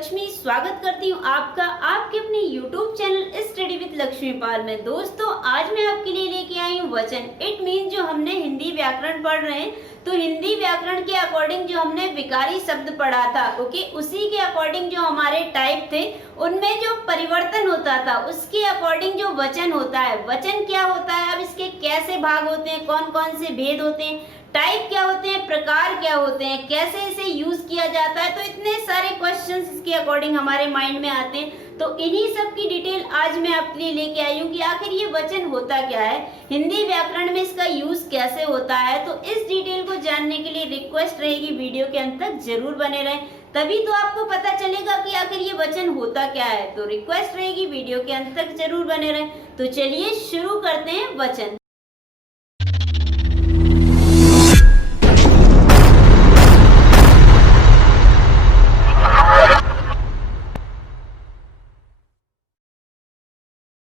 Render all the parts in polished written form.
लक्ष्मी स्वागत करती हूँ आपका आपके अपने YouTube channel study with Lakshmi Pal में। दोस्तों आज मैं आपके लिए लेके आई हूँ वचन। इट मीन जो हमने हिंदी व्याकरण पढ़ रहे हैं तो हिंदी व्याकरण के अकॉर्डिंग जो हमने विकारी शब्द पढ़ा था, ओके, उसी के अकॉर्डिंग जो हमारे टाइप थे उनमें जो परिवर्तन होता था उसके अकॉर्डिंग जो वचन होता है। वचन क्या होता है, अब इसके कैसे भाग होते हैं, कौन कौन से भेद होते हैं, टाइप क्या होते हैं, प्रकार क्या होते हैं, कैसे इसे यूज किया जाता है, तो इतने सारे क्वेश्चंस इसके अकॉर्डिंग हमारे माइंड में आते हैं। तो इन्हीं सब की डिटेल आज मैं आपके लिए लेके आई हूँ कि आखिर ये वचन होता क्या है, हिंदी व्याकरण में इसका यूज कैसे होता है। तो इस डिटेल को जानने के लिए रिक्वेस्ट रहेगी वीडियो के अंत तक जरूर बने रहें, तभी तो आपको पता चलेगा कि आखिर ये वचन होता क्या है। तो रिक्वेस्ट रहेगी वीडियो के अंत तक जरूर बने रहें। तो चलिए शुरू करते हैं वचन।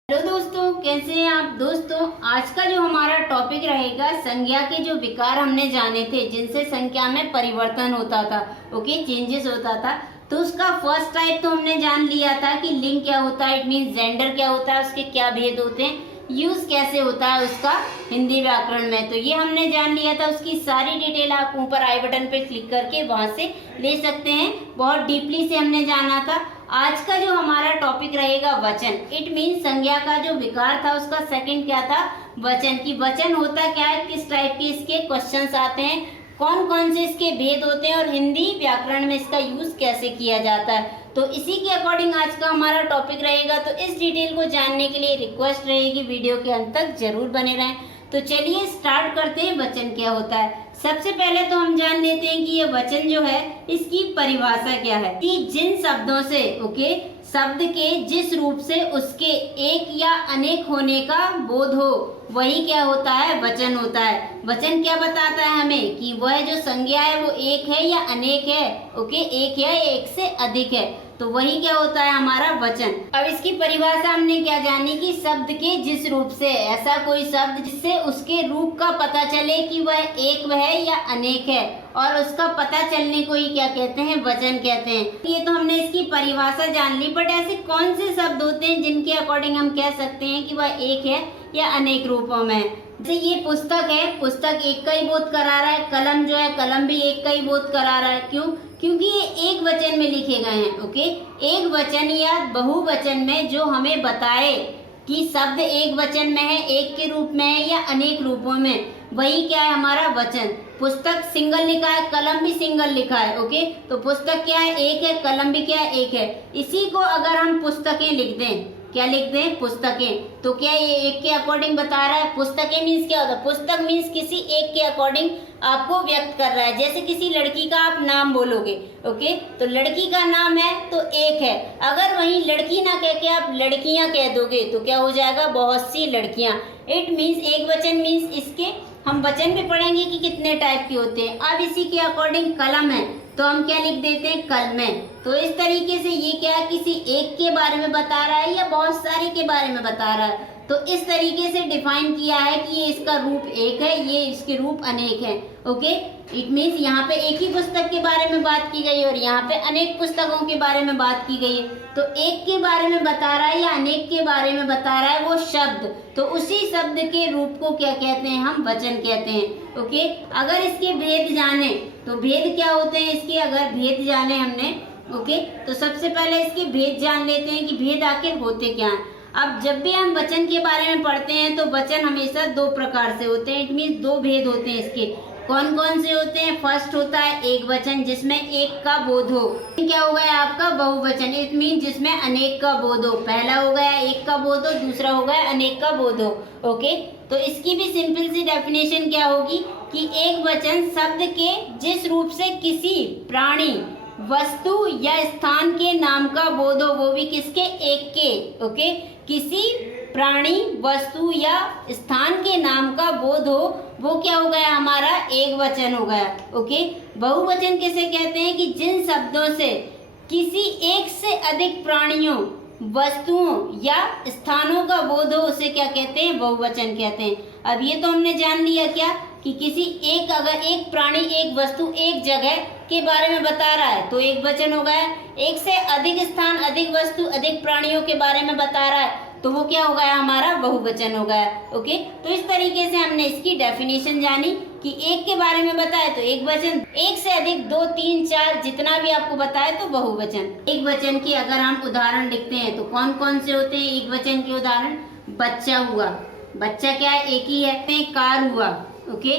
हेलो दोस्तों, कैसे हैं आप। दोस्तों आज का जो हमारा टॉपिक रहेगा, संज्ञा के जो विकार हमने जाने थे जिनसे संख्या में परिवर्तन होता था, ओके, चेंजेस होता था। तो उसका फर्स्ट टाइप तो हमने जान लिया था कि लिंग क्या होता है, इट मीन जेंडर क्या होता है, उसके क्या भेद होते हैं, यूज कैसे होता है उसका हिंदी व्याकरण में। तो ये हमने जान लिया था। उसकी सारी डिटेल आप ऊपर आई बटन पे क्लिक करके वहां से ले सकते हैं। बहुत डीपली से हमने जाना था। आज का जो हमारा टॉपिक रहेगा वचन, इट मीन संज्ञा का जो विकार था उसका सेकंड क्या था, वचन। की वचन होता क्या है, किस टाइप के इसके क्वेश्चंस आते हैं, कौन कौन से इसके भेद होते हैं और हिंदी व्याकरण में इसका यूज कैसे किया जाता है। तो इसी के अकॉर्डिंग आज का हमारा टॉपिक रहेगा। तो इस डिटेल को जानने के लिए रिक्वेस्ट रहेगी वीडियो के अंत तक जरूर बने रहें। तो चलिए स्टार्ट करते हैं, वचन क्या होता है। सबसे पहले तो हम जान लेते हैं कि ये वचन जो है इसकी परिभाषा क्या है। कि जिन शब्दों से, ओके, शब्द के जिस रूप से उसके एक या अनेक होने का बोध हो वही क्या होता है, वचन होता है। वचन क्या बताता है हमें कि वह जो संज्ञा है वो एक है या अनेक है, ओके, एक है या एक से अधिक है, तो वही क्या होता है हमारा वचन। अब इसकी परिभाषा हमने क्या जानी कि शब्द के जिस रूप से, ऐसा कोई शब्द जिससे उसके रूप का पता चले कि वह एक है या अनेक है, और उसका पता चलने को ही क्या कहते हैं, वचन कहते हैं। ये तो हमने इसकी परिभाषा जान ली, बट ऐसे कौन से शब्द होते हैं जिनके अकॉर्डिंग हम कह सकते हैं कि वह एक है या अनेक रूपों में। जैसे ये पुस्तक है, पुस्तक एक का ही बोध करा रहा है। कलम जो है, कलम भी एक का ही बोध करा रहा है। क्यों? क्योंकि ये एक वचन में लिखे गए हैं, ओके। एक वचन या बहुवचन में जो हमें बताए कि शब्द एक वचन में है, एक के रूप में है या अनेक रूपों में, वही क्या है हमारा वचन। पुस्तक सिंगल लिखा है, कलम भी सिंगल लिखा है, ओके, तो पुस्तक क्या है, एक है, कलम भी क्या है, एक है। इसी को अगर हम पुस्तकें लिख दें, क्या लिख दें, पुस्तकें, तो क्या ये एक के अकॉर्डिंग बता रहा है। पुस्तकें मीन्स क्या होता है, पुस्तक मीन्स किसी एक के अकॉर्डिंग आपको व्यक्त कर रहा है। जैसे किसी लड़की का आप नाम बोलोगे, ओके, तो लड़की का नाम है तो एक है। अगर वहीं लड़की ना कह के आप लड़कियां कह दोगे तो क्या हो जाएगा, बहुत सी लड़कियां। इट मीन्स एक वचन मीन्स इसके हम वचन भी पढ़ेंगे कि कितने टाइप के होते हैं। अब इसी के अकॉर्डिंग कलम है तो हम क्या लिख देते हैं, कलमें। तो इस तरीके से ये क्या है, किसी एक के बारे में बता रहा है या बहुत सारे के बारे में बता रहा है। तो इस तरीके से डिफाइन किया है कि ये इसका रूप एक है, ये इसके रूप अनेक है, ओके। इट मीन्स यहाँ पे एक ही पुस्तक के बारे में बात की गई और यहाँ पे अनेक पुस्तकों के बारे में बात की गई है। तो एक के बारे में बता रहा है या अनेक के बारे में बता रहा है वो शब्द, तो उसी शब्द के रूप को क्या कहते हैं, हम वचन कहते हैं, ओके। अगर इसके भेद जाने तो भेद क्या होते हैं इसके, अगर भेद जाने हमने, ओके, तो सबसे पहले इसके भेद जान लेते हैं कि भेद आखिर होते क्या हैं। अब जब भी हम वचन के बारे में पढ़ते हैं तो वचन हमेशा दो प्रकार से होते हैं। इट मीन्स दो भेद होते हैं इसके। कौन कौन से होते हैं, फर्स्ट होता है एक वचन जिसमें एक का बोध हो। क्या हो गया आपका बहुवचन, इट मीन जिसमें अनेक का बोध हो। पहला हो गया एक का बोध हो, दूसरा हो गया अनेक का बोध हो, ओके। तो इसकी भी सिंपल सी डेफिनेशन क्या होगी कि एक वचन शब्द के जिस रूप से किसी प्राणी, वस्तु या स्थान के नाम का बोध हो, वो भी किसके, एक के, ओके। किसी प्राणी, वस्तु या स्थान के नाम का बोध हो वो क्या हो गया हमारा, एक वचन हो गया, ओके। बहुवचन किसे कहते हैं कि जिन शब्दों से किसी एक से अधिक प्राणियों, वस्तुओं या स्थानों का बोध हो उसे क्या कहते हैं, बहुवचन कहते हैं। अब ये तो हमने जान लिया क्या कि किसी एक, अगर एक प्राणी, एक वस्तु, एक जगह के बारे में बता रहा है तो एक वचन हो गया। एक से अधिक स्थान, अधिक वस्तु, अधिक प्राणियों के बारे में बता रहा है तो वो क्या हो गया, हमारा बहुवचन हो गया। ओके, तो इस तरीके से हमने इसकी डेफिनेशन जानी कि एक के बारे में बताए तो एक वचन, एक से अधिक, 2, 3, 4 जितना भी आपको बताए तो बहुवचन। एक वचन की अगर हम उदाहरण लिखते हैं तो कौन कौन से होते हैं एक वचन के उदाहरण? बच्चा हुआ, बच्चा क्या है, एक ही है। कार हुआ, ओके,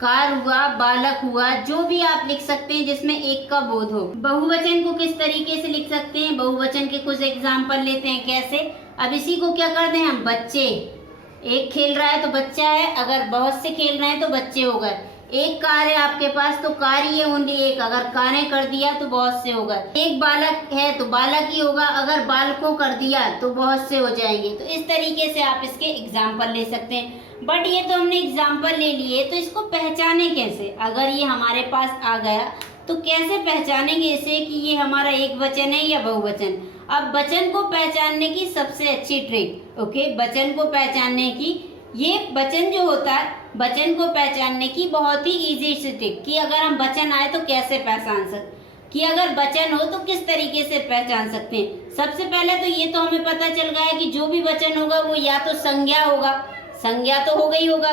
कार हुआ, बालक हुआ, जो भी आप लिख सकते हैं जिसमें एक का बोध हो। बहुवचन को किस तरीके से लिख सकते हैं? बहुवचन के कुछ एग्जाम्पल लेते हैं। कैसे? अब इसी को क्या करते हैं हम, बच्चे, एक खेल रहा है तो बच्चा है, अगर बहुत से खेल रहे हैं तो बच्चे हो गए। एक कार है आपके पास तो कार ही है ओनली एक, अगर कारें कर दिया तो बहुत से हो गए। एक बालक है तो बालक ही होगा, अगर बालकों कर दिया तो बहुत से हो जाएंगे। तो इस तरीके से आप इसके एग्जाम्पल ले सकते हैं। बट ये तो हमने एग्जाम्पल ले लिए, तो इसको पहचाने कैसे? अगर ये हमारे पास आ गया तो कैसे पहचानेंगे इसे कि ये हमारा एक वचन है या बहुवचन? अब वचन को पहचानने की सबसे अच्छी ट्रिक, ओके, वचन को पहचानने की, ये वचन जो होता है, वचन को पहचानने की बहुत ही इजी सी ट्रिक कि अगर हम वचन आए तो कैसे पहचान सकते, कि अगर वचन हो तो किस तरीके से पहचान सकते हैं। सबसे पहले तो ये तो हमें पता चल गया है कि जो भी वचन होगा वो या तो संज्ञा होगा, संज्ञा तो हो गई होगा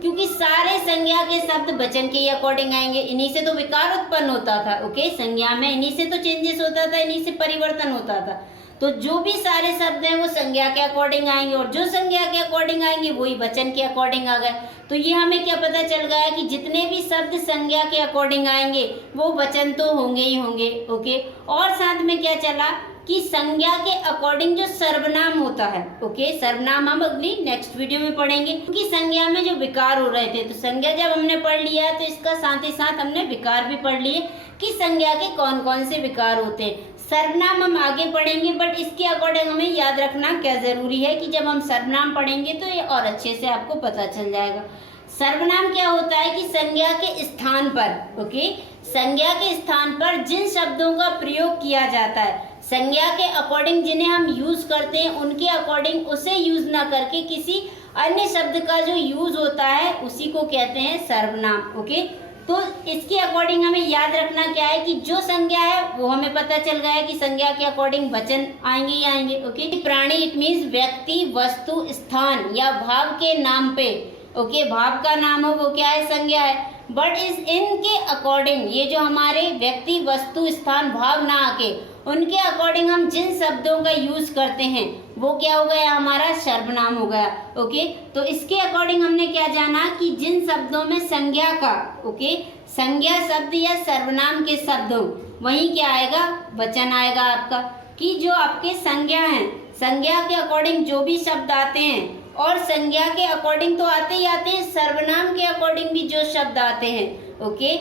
क्योंकि सारे संज्ञा के शब्द वचन के अकॉर्डिंग आएंगे। इन्हीं से तो विकार उत्पन्न होता था, ओके, संज्ञा में इन्हीं से तो चेंजेस होता था, इन्हीं से परिवर्तन होता था। तो जो भी सारे शब्द हैं वो संज्ञा के अकॉर्डिंग आएंगे, और जो संज्ञा के अकॉर्डिंग आएंगे वही वचन के अकॉर्डिंग आ गए। तो ये हमें क्या पता चल गया है कि जितने भी शब्द संज्ञा के अकॉर्डिंग आएंगे वो वचन तो होंगे ही होंगे, ओके। और साथ में क्या चला कि संज्ञा के अकॉर्डिंग जो सर्वनाम होता है, ओके, सर्वनाम हम अगली नेक्स्ट वीडियो में पढ़ेंगे, क्योंकि संज्ञा में जो विकार हो रहे थे तो संज्ञा जब हमने पढ़ लिया तो इसका साथ ही साथ हमने विकार भी पढ़ लिए कि संज्ञा के कौन कौन से विकार होते हैं। सर्वनाम हम आगे पढ़ेंगे, बट इसके अकॉर्डिंग हमें याद रखना क्या जरूरी है कि जब हम सर्वनाम पढ़ेंगे तो ये और अच्छे से आपको पता चल जाएगा। सर्वनाम क्या होता है कि संज्ञा के स्थान पर, ओके, संज्ञा के स्थान पर जिन शब्दों का प्रयोग किया जाता है, संज्ञा के अकॉर्डिंग जिन्हें हम यूज करते हैं उनके अकॉर्डिंग उसे यूज ना करके किसी अन्य शब्द का जो यूज होता है उसी को कहते हैं सर्वनाम, ओके। तो इसके अकॉर्डिंग हमें याद रखना क्या है कि जो संज्ञा है वो हमें पता चल गया है कि संज्ञा के अकॉर्डिंग वचन आएंगे ही आएंगे, ओके। प्राणी इट मीन्स व्यक्ति, वस्तु, स्थान या भाव के नाम पे, ओके, भाव का नाम हो वो क्या है, संज्ञा है। बट इस इनके अकॉर्डिंग ये जो हमारे व्यक्ति, वस्तु, स्थान, भाव ना आके उनके अकॉर्डिंग हम जिन शब्दों का यूज करते हैं वो क्या हो गया, हमारा सर्वनाम हो गया, ओके। तो इसके अकॉर्डिंग हमने क्या जाना कि जिन शब्दों में संज्ञा का, ओके, संज्ञा शब्द या सर्वनाम के शब्द हो वहीं क्या आएगा, वचन आएगा आपका। कि जो आपके संज्ञा हैं, संज्ञा के अकॉर्डिंग जो भी शब्द आते हैं, और संज्ञा के अकॉर्डिंग तो आते ही आते हैं, सर्वनाम के अकॉर्डिंग भी जो शब्द आते हैं, ओके,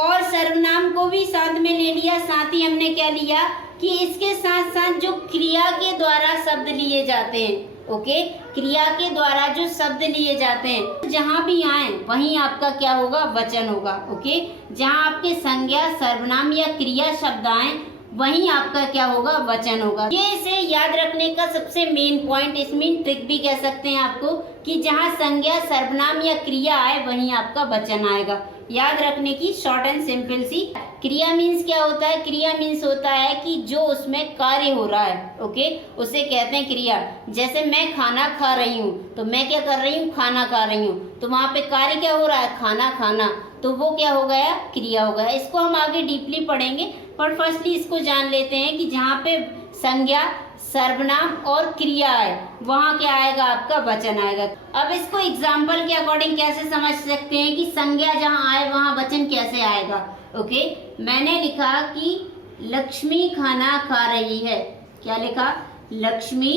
और सर्वनाम को भी साथ में ले लिया। साथ ही हमने क्या लिया कि इसके साथ साथ जो क्रिया के द्वारा शब्द लिए जाते हैं, ओके, क्रिया के द्वारा जो शब्द लिए जाते हैं जहाँ भी आए वहीं आपका क्या होगा, वचन होगा, ओके। जहाँ आपके संज्ञा, सर्वनाम या क्रिया शब्द आए वहीं आपका क्या होगा, वचन होगा। ये इसे याद रखने का सबसे मेन पॉइंट, इस मेन ट्रिक भी कह सकते हैं आपको कि जहाँ संज्ञा, सर्वनाम या क्रिया आए वहीं आपका वचन आएगा। याद रखने की शॉर्ट एंड सिंपल सी। क्रिया मीन्स क्या होता है, क्रिया मीन्स होता है कि जो उसमें कार्य हो रहा है, ओके, उसे कहते हैं क्रिया। जैसे मैं खाना खा रही हूँ तो मैं क्या कर रही हूँ, खाना खा रही हूँ, तो वहाँ पे कार्य क्या हो रहा है, खाना खाना, तो वो क्या हो गया, क्रिया हो गया। इसको हम आगे डीपली पढ़ेंगे, पर फर्स्टली इसको जान लेते हैं कि जहाँ पे संज्ञा, सर्वनाम और क्रिया है वहाँ क्या आएगा, आपका वचन आएगा। अब इसको एग्जाम्पल के अकॉर्डिंग कैसे समझ सकते हैं कि संज्ञा जहाँ आए वहाँ वचन कैसे आएगा, ओके। मैंने लिखा कि लक्ष्मी खाना खा रही है, क्या लिखा, लक्ष्मी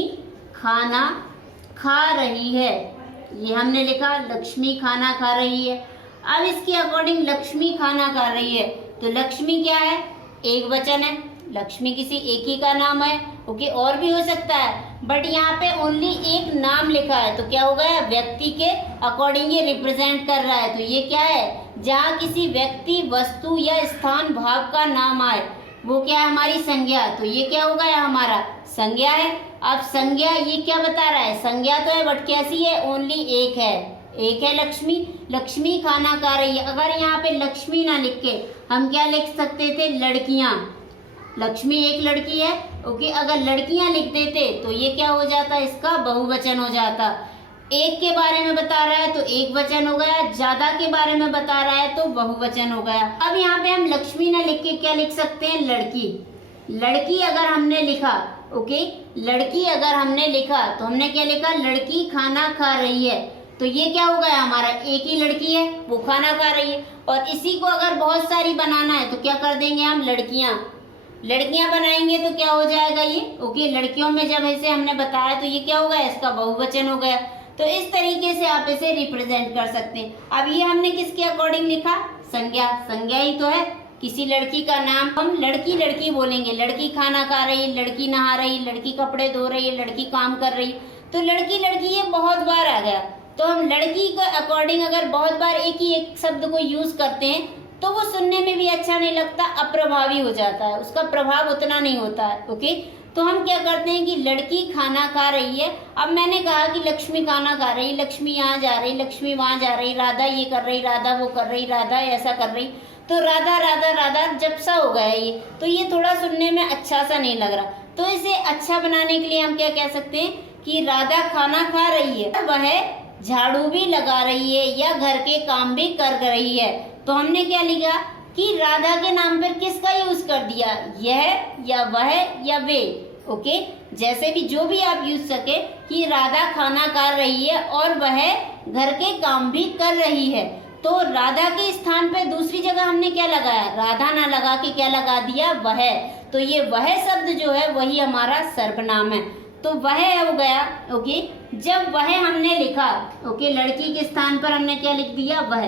खाना खा रही है, ये हमने लिखा लक्ष्मी खाना खा रही है। अब इसके अकॉर्डिंग लक्ष्मी खाना खा रही है तो लक्ष्मी क्या है, एक वचन है, लक्ष्मी किसी एक ही का नाम है, ओके, और भी हो सकता है, बट यहाँ पे ओनली एक नाम लिखा है तो क्या हो गया, व्यक्ति के अकॉर्डिंग ये रिप्रेजेंट कर रहा है। तो ये क्या है, जहाँ किसी व्यक्ति, वस्तु या स्थान, भाव का नाम आए वो क्या है, हमारी संज्ञा। तो ये क्या हो गया, हमारा संज्ञा है। अब संज्ञा ये क्या बता रहा है, संज्ञा तो है बट कैसी है, ओनली एक है, एक है लक्ष्मी, लक्ष्मी खाना खा रही है। अगर यहाँ पे लक्ष्मी ना लिख के हम क्या लिख सकते थे, लड़कियां। लक्ष्मी एक लड़की है, ओके। अगर लड़कियां लिख देते तो ये क्या हो जाता, इसका बहुवचन हो जाता। एक के बारे में बता रहा है तो एक वचन हो गया, ज्यादा के बारे में बता रहा है तो बहुवचन हो गया। अब यहाँ पे हम लक्ष्मी ना लिख के क्या लिख सकते हैं, लड़की। लड़की अगर हमने लिखा, ओके, लड़की अगर हमने लिखा तो हमने क्या लिखा, लड़की खाना खा रही है। तो ये क्या हो गया हमारा, एक ही लड़की है वो खाना खा रही है। और इसी को अगर बहुत सारी बनाना है तो क्या कर देंगे हम, लड़कियां। लड़कियां बनाएंगे तो क्या हो जाएगा ये, ओके। लड़कियों में जब ऐसे हमने बताया तो ये क्या हो गया, इसका बहुवचन हो गया। तो इस तरीके से आप इसे रिप्रेजेंट कर सकते हैं। अब ये हमने किसके अकॉर्डिंग लिखा, संज्ञा। संज्ञा ही तो है, किसी लड़की का नाम हम लड़की लड़की बोलेंगे। लड़की खाना खा रही है, लड़की नहा रही, लड़की कपड़े धो रही है, लड़की काम कर रही। तो लड़की लड़की ये बहुत बार आ गया। तो हम लड़की के अकॉर्डिंग अगर बहुत बार एक ही एक शब्द को यूज करते हैं तो वो सुनने में भी अच्छा नहीं लगता, अप्रभावी हो जाता है, उसका प्रभाव उतना नहीं होता है, ओके। तो हम क्या करते हैं कि लड़की खाना खा रही है। अब मैंने कहा कि लक्ष्मी खाना खा रही, लक्ष्मी यहाँ जा रही, लक्ष्मी वहाँ जा रही, राधा ये कर रही, राधा वो कर रही, राधा ऐसा कर रही। तो राधा राधा राधा जब सा हो गया ये, तो ये थोड़ा सुनने में अच्छा सा नहीं लग रहा। तो इसे अच्छा बनाने के लिए हम क्या कह सकते हैं कि राधा खाना खा रही है, वह झाड़ू भी लगा रही है या घर के काम भी कर रही है। तो हमने क्या लिखा कि राधा के नाम पर किसका यूज कर दिया, यह या वह या वे, ओके। जैसे भी जो भी आप यूज सके कि राधा खाना खा रही है और वह घर के काम भी कर रही है। तो राधा के स्थान पे दूसरी जगह हमने क्या लगाया, राधा ना लगा के क्या लगा दिया, वह। तो ये वह शब्द जो है वही हमारा सर्वनाम है। तो वह हो गया, ओके। जब वह हमने लिखा, ओके, लड़की के स्थान पर हमने क्या लिख दिया, वह।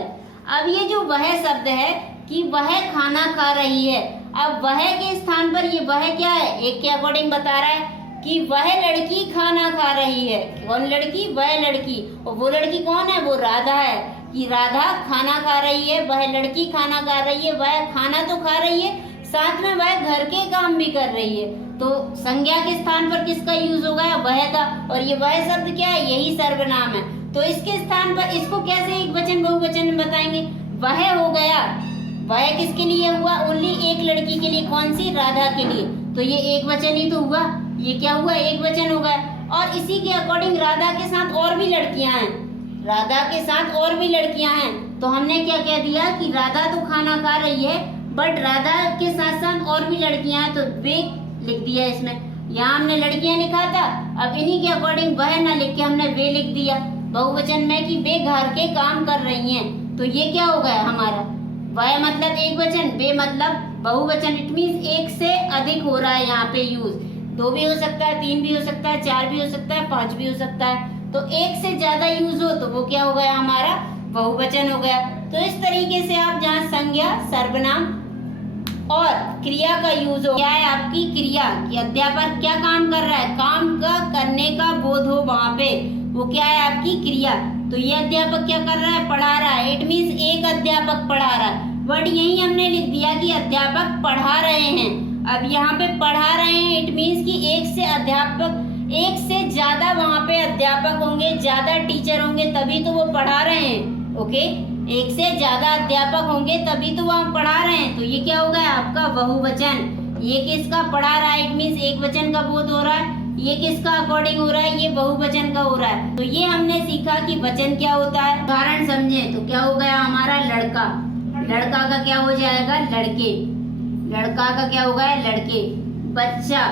अब ये जो वह शब्द है कि वह खाना खा रही है, अब वह के स्थान पर ये वह क्या है, एक के अकॉर्डिंग बता रहा है कि वह लड़की खाना खा रही है। कौन लड़की, वह लड़की। और वो लड़की कौन है, वो राधा है। कि राधा खाना खा रही है, वह लड़की खाना खा रही है, वह खाना तो खा रही है, साथ में वह घर के काम भी कर रही है। तो संज्ञा के स्थान पर किसका यूज हो गया, वह का। और ये वह शब्द क्या है, यही सर्वनाम है। तो इसके स्थान पर इसको कैसे एक वचन बहुवचन में बताएंगे, वह हो गया। वह किसके लिए हुआ, ओनली एक लड़की के लिए, कौन सी, राधा के लिए। तो ये एक वचन ही तो हुआ, ये क्या हुआ, एक वचन हो गया। और इसी के अकॉर्डिंग राधा के साथ और भी लड़कियां हैं, राधा के साथ और भी लड़कियां हैं। तो हमने क्या कह दिया कि राधा तो खाना खा रही है, बट राधा के साथ साथ और भी लड़कियां हैं, तो वे लिख दिया इसमें। यहाँ हमने लड़कियां लिखा था, अब इन्हीं के अकॉर्डिंग वह ना लिख के हमने वे लिख दिया बहुवचन में कि वे घर के काम कर रही हैं। तो ये क्या हो गया हमारा, वह मतलब एक वचन, वे मतलब बहुवचन। इट मीन्स एक से अधिक हो रहा है यहाँ पे यूज। दो भी हो सकता है, तीन भी हो सकता है, चार भी हो सकता है, पांच भी हो सकता है। तो एक से ज्यादा यूज हो तो वो क्या हो गया हमारा, बहुवचन हो गया। तो इस तरीके से आप जहाँ संज्ञा, सर्वनाम और क्रिया का यूज हो, क्या है आपकी क्रिया, कि अध्यापक क्या काम कर रहा है, काम का करने का बोध हो वहां पे, वो क्या है आपकी क्रिया। तो ये अध्यापक क्या कर रहा है, पढ़ा रहा है। इट मीन्स एक अध्यापक पढ़ा रहा है, बट यही हमने लिख दिया कि अध्यापक पढ़ा रहे हैं। अब यहाँ पे पढ़ा रहे हैं, इट मीन्स कि एक से अध्यापक, एक से ज्यादा वहाँ पे अध्यापक होंगे, ज्यादा टीचर होंगे, तभी तो वो पढ़ा रहे हैं, ओके। एक से ज्यादा अध्यापक होंगे तभी तो वो हम पढ़ा रहे हैं। तो ये क्या हो गया आपका बहुवचन। ये किसका पढ़ा रहा है, इट मीन्स एक वचन का बोध हो रहा है। ये किसका अकॉर्डिंग हो रहा है, ये बहुवचन का हो रहा है। तो ये हमने सीखा कि वचन क्या होता है। उदाहरण समझे तो क्या हो गया हमारा, लड़का। लड़का का क्या हो जाएगा, लड़के। लड़का का क्या हो गया, लड़के। बच्चा,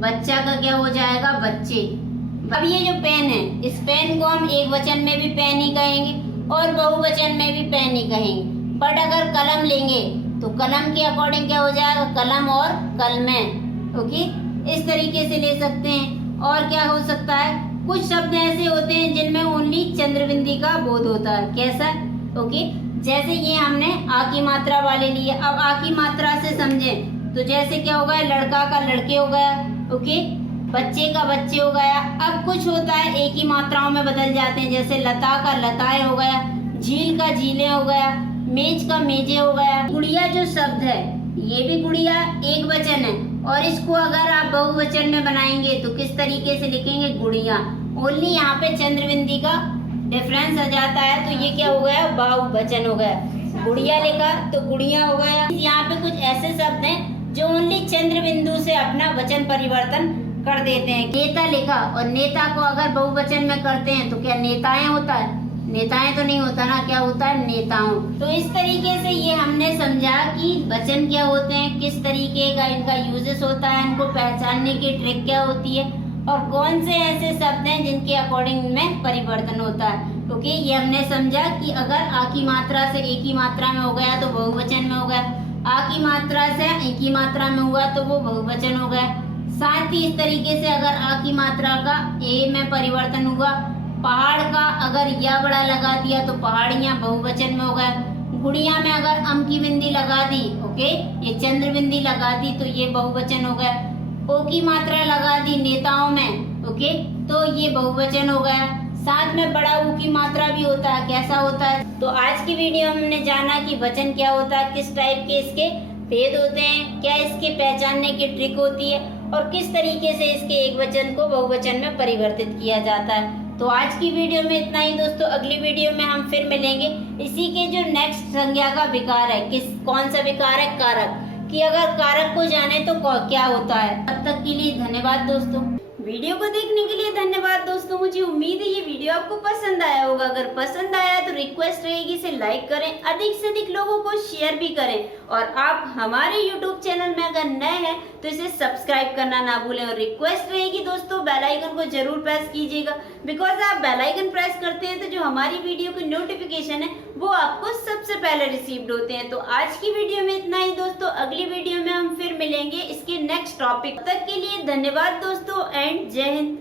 बच्चा का क्या हो जाएगा, बच्चे। अब ये जो पेन है, इस पेन को हम एक वचन में भी पेन ही कहेंगे और बहुवचन में भी पेन ही कहेंगे। बट अगर कलम लेंगे तो कलम के अकॉर्डिंग क्या हो जाएगा, कलम और कलमें, ओके। इस तरीके से ले सकते हैं। और क्या हो सकता है, कुछ शब्द ऐसे होते हैं जिनमें ओनली चंद्रबिंदी का बोध होता है। कैसा, ओके। जैसे ये हमने आ की मात्रा वाले लिए। अब आ की मात्रा से समझे तो जैसे क्या हो गया, लड़का का लड़के हो गया, ओके। बच्चे का बच्चे हो गया। अब कुछ होता है एक ही मात्राओं में बदल जाते हैं, जैसे लता का लताएं हो गया, झील का झीलें हो गया, मेज का मेजे हो गया। गुड़िया जो शब्द है, ये भी गुड़िया एक वचन है, और इसको अगर आप बहुवचन में बनाएंगे तो किस तरीके से लिखेंगे, गुड़िया। ओनली यहाँ पे चंद्रबिंदी का डिफरेंस आ जाता है। तो ये क्या हो गया, बहुवचन हो गया। गुड़िया लिखा तो गुड़िया हो गया। यहाँ पे कुछ ऐसे शब्द हैं जो ओनली चंद्र बिंदु से अपना वचन परिवर्तन कर देते हैं। नेता लिखा और नेता को अगर बहुवचन में करते हैं तो क्या नेताएं होता है, नेताएं तो नहीं होता ना, क्या होता है नेताओं। तो इस तरीके से ये हमने समझा कि वचन क्या होते हैं, किस तरीके का इनका यूजेस होता है, इनको पहचानने की ट्रिक क्या होती है और कौन से ऐसे शब्द हैं जिनके अकॉर्डिंग में परिवर्तन होता है। ओके, ये हमने समझा कि अगर आ की मात्रा से एक ही मात्रा में हो गया तो बहुवचन में हो गया, आ की मात्रा से एक ही मात्रा में हुआ तो वो बहुवचन हो गया। साथ ही इस तरीके से अगर आ की मात्रा का ए में परिवर्तन हुआ, पहाड़ का अगर या बड़ा लगा दिया तो पहाड़ियां बहुवचन में हो गया। गुड़िया में अगर अम की बिंदी लगा दी, ओके, ये चंद्र बिंदी लगा दी तो ये बहुवचन हो गया। ओ की मात्रा लगा दी नेताओं में, ओके, तो ये बहुवचन हो गया। साथ में बड़ा ऊ की मात्रा भी होता है, कैसा होता है। तो आज की वीडियो में हमने जाना कि वचन क्या होता है, किस टाइप के इसके भेद होते हैं, क्या इसके पहचानने की ट्रिक होती है और किस तरीके से इसके एक वचन को बहुवचन में परिवर्तित किया जाता है। तो आज की वीडियो में इतना ही दोस्तों। अगली वीडियो में हम फिर मिलेंगे। इसी के जो नेक्स्ट संज्ञा का विकार है, कौन सा विकार है, कारक, कि अगर कारक को जाने तो क्या होता है। तब तक के लिए धन्यवाद दोस्तों। वीडियो को देखने के लिए धन्यवाद दोस्तों। मुझे उम्मीद है ये वीडियो आपको पसंद आया होगा। अगर पसंद आया तो रिक्वेस्ट रहेगी इसे लाइक करें, अधिक से अधिक लोगों को शेयर भी करें और आप हमारे YouTube चैनल में अगर नए हैं तो इसे सब्सक्राइब करना ना भूलें। और रिक्वेस्ट रहेगी दोस्तों बेल आइकन को जरूर प्रेस कीजिएगा, बिकॉज आप बेल आइकन प्रेस करते हैं तो जो हमारी वीडियो की नोटिफिकेशन है वो आपको सबसे पहले रिसीव्ड होते हैं। तो आज की वीडियो में इतना ही दोस्तों। अगली वीडियो में हम फिर मिलेंगे इसके नेक्स्ट टॉपिक। तब तक के लिए धन्यवाद दोस्तों एंड जय हिंद।